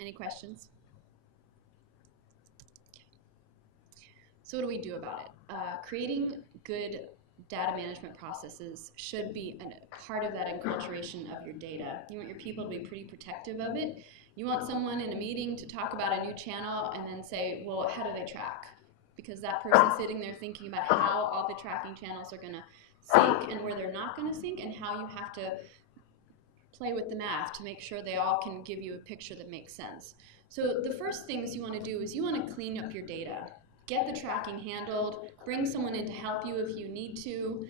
Any questions? So what do we do about it? Creating good data management processes should be a part of that enculturation of your data. You want your people to be pretty protective of it. You want someone in a meeting to talk about a new channel and then say, well, how do they track? Because that person's sitting there thinking about how all the tracking channels are going to sync and where they're not going to sync, and how you have to play with the math to make sure they all can give you a picture that makes sense. So the first things you want to do is you want to clean up your data. Get the tracking handled, bring someone in to help you if you need to.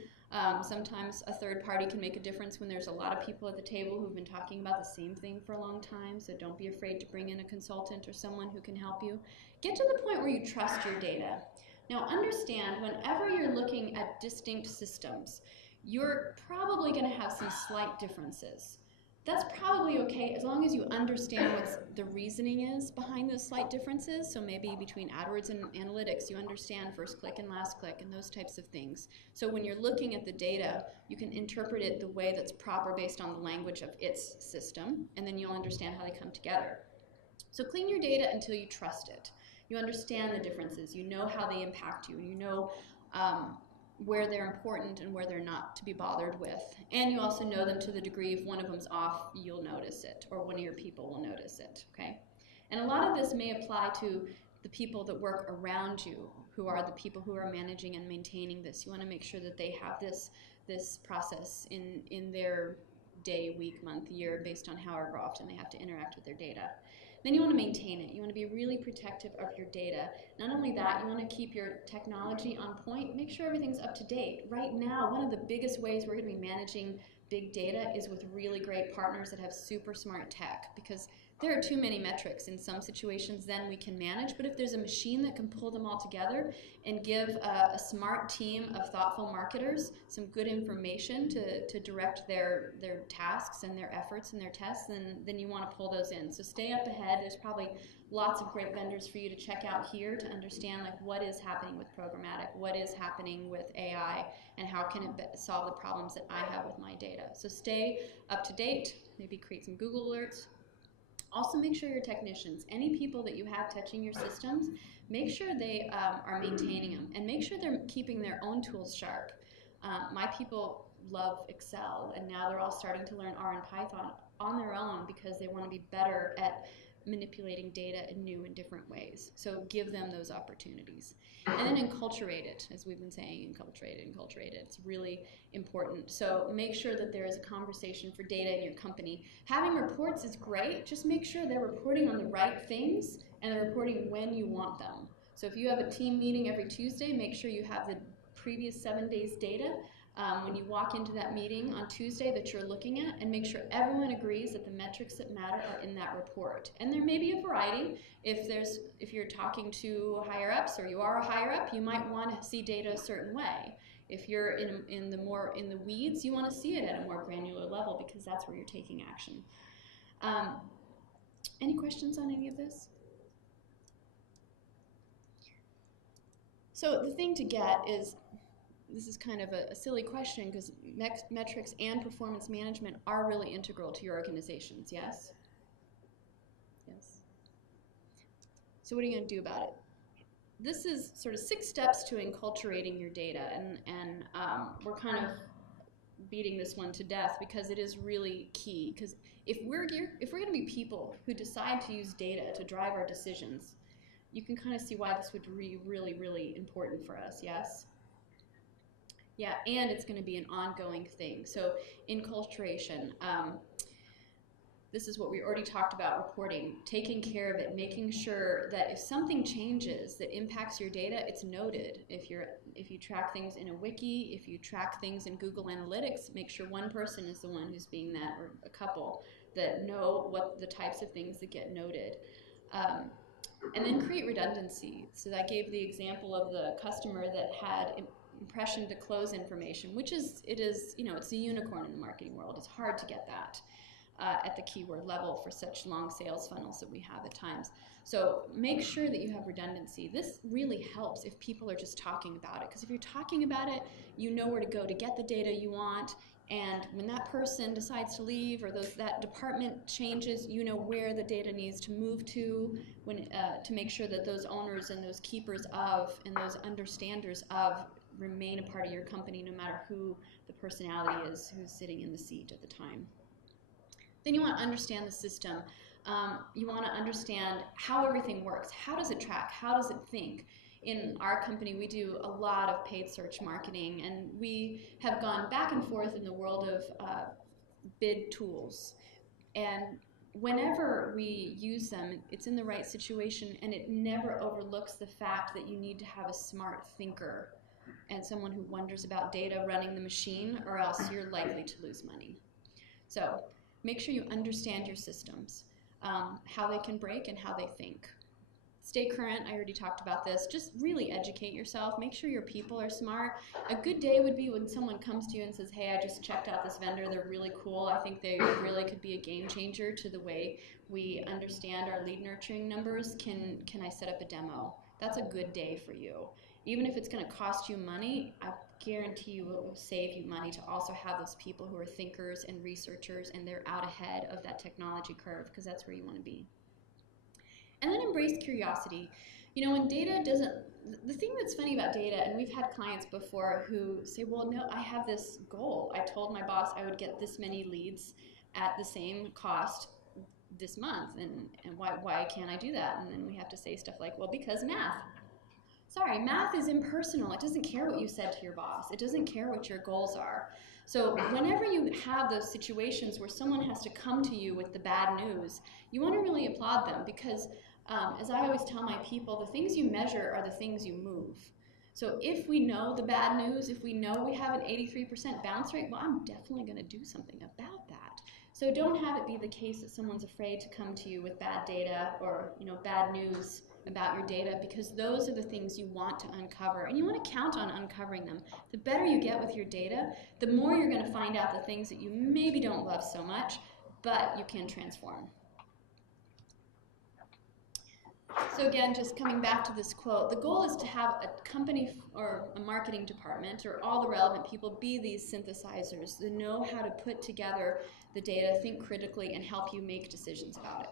Sometimes a third party can make a difference when there's a lot of people at the table who've been talking about the same thing for a long time, so don't be afraid to bring in a consultant or someone who can help you. Get to the point where you trust your data. Now understand, whenever you're looking at distinct systems, you're probably going to have some slight differences. That's probably okay as long as you understand what the reasoning is behind those slight differences. So maybe between AdWords and analytics, you understand first click and last click and those types of things. So when you're looking at the data, you can interpret it the way that's proper based on the language of its system, and then you'll understand how they come together. So clean your data until you trust it. You understand the differences. You know how they impact you. You know where they're important and where they're not to be bothered with. And you also know them to the degree if one of them's off, you'll notice it, or one of your people will notice it, okay? And a lot of this may apply to the people that work around you, who are the people who are managing and maintaining this. You want to make sure that they have this process in their day, week, month, year, based on however often they have to interact with their data. Then you want to maintain it. You want to be really protective of your data. Not only that, you want to keep your technology on point. Make sure everything's up to date. Right now, one of the biggest ways we're going to be managing big data is with really great partners that have super smart tech, because there are too many metrics in some situations than we can manage. But if there's a machine that can pull them all together and give a smart team of thoughtful marketers some good information to direct their tasks and their efforts and their tests, then you want to pull those in. So stay up ahead. There's probably lots of great vendors for you to check out here to understand like what is happening with programmatic, what is happening with AI, and how can it solve the problems that I have with my data. So stay up to date. Maybe create some Google alerts. Also make sure your technicians, any people that you have touching your systems, make sure they are maintaining them, and make sure they're keeping their own tools sharp. My people love Excel, and now they're all starting to learn R and Python on their own because they want to be better at manipulating data in new and different ways. So give them those opportunities. And then enculturate it, as we've been saying, enculturate it. It's really important. So make sure that there is a conversation for data in your company. Having reports is great, just make sure they're reporting on the right things and they're reporting when you want them. So if you have a team meeting every Tuesday, make sure you have the previous 7 days data when you walk into that meeting on Tuesday that you're looking at, and make sure everyone agrees that the metrics that matter are in that report. And there may be a variety. If you're talking to higher ups, or you are a higher up, you might want to see data a certain way. If you're in the weeds, you want to see it at a more granular level because that's where you're taking action. Any questions on any of this? So the thing to get is, this is kind of a silly question because metrics and performance management are really integral to your organizations, yes? Yes. So what are you going to do about it? This is sort of 6 steps to enculturating your data, and we're kind of beating this one to death because it is really key. Because if we're going to be people who decide to use data to drive our decisions, you can kind of see why this would be really, really important for us, yes? Yeah, and it's going to be an ongoing thing. So enculturation, this is what we already talked about, reporting, taking care of it, making sure that if something changes that impacts your data, it's noted. If you track things in a wiki, if you track things in Google Analytics, make sure one person is the one who's being that, or a couple, that know what the types of things that get noted. And then create redundancy. So I gave the example of the customer that had impression to close information, which it's a unicorn in the marketing world. It's hard to get that at the keyword level for such long sales funnels that we have at times. So make sure that you have redundancy. This really helps if people are just talking about it, because if you're talking about it, you know where to go to get the data you want. And when that person decides to leave or that department changes, you know where the data needs to move to to make sure that those owners and those keepers of and those understanders of remain a part of your company no matter who the personality is who's sitting in the seat at the time. Then you want to understand the system. You want to understand how everything works. How does it track? How does it think? In our company, we do a lot of paid search marketing, and we have gone back and forth in the world of bid tools. And whenever we use them, it's in the right situation, and it never overlooks the fact that you need to have a smart thinker and someone who wonders about data running the machine, or else you're likely to lose money. So make sure you understand your systems, how they can break and how they think. Stay current, I already talked about this. Just really educate yourself. Make sure your people are smart. A good day would be when someone comes to you and says, hey, I just checked out this vendor. They're really cool. I think they really could be a game changer to the way we understand our lead nurturing numbers. Can I set up a demo? That's a good day for you. Even if it's going to cost you money, I guarantee you it will save you money to also have those people who are thinkers and researchers, and they're out ahead of that technology curve, because that's where you want to be. And then embrace curiosity. You know, when data doesn't, the thing that's funny about data, and we've had clients before who say, well, no, I have this goal. I told my boss I would get this many leads at the same cost this month, and why can't I do that? And then we have to say stuff like, well, because math. Sorry, math is impersonal. It doesn't care what you said to your boss. It doesn't care what your goals are. So whenever you have those situations where someone has to come to you with the bad news, you want to really applaud them, because as I always tell my people, the things you measure are the things you move. So if we know the bad news, if we know we have an 83% bounce rate, well, I'm definitely going to do something about that. So don't have it be the case that someone's afraid to come to you with bad data or bad news about your data, because those are the things you want to uncover, and you want to count on uncovering them. The better you get with your data, the more you're going to find out the things that you maybe don't love so much, but you can transform. So again, just coming back to this quote, the goal is to have a company or a marketing department or all the relevant people be these synthesizers that know how to put together the data, think critically, and help you make decisions about it.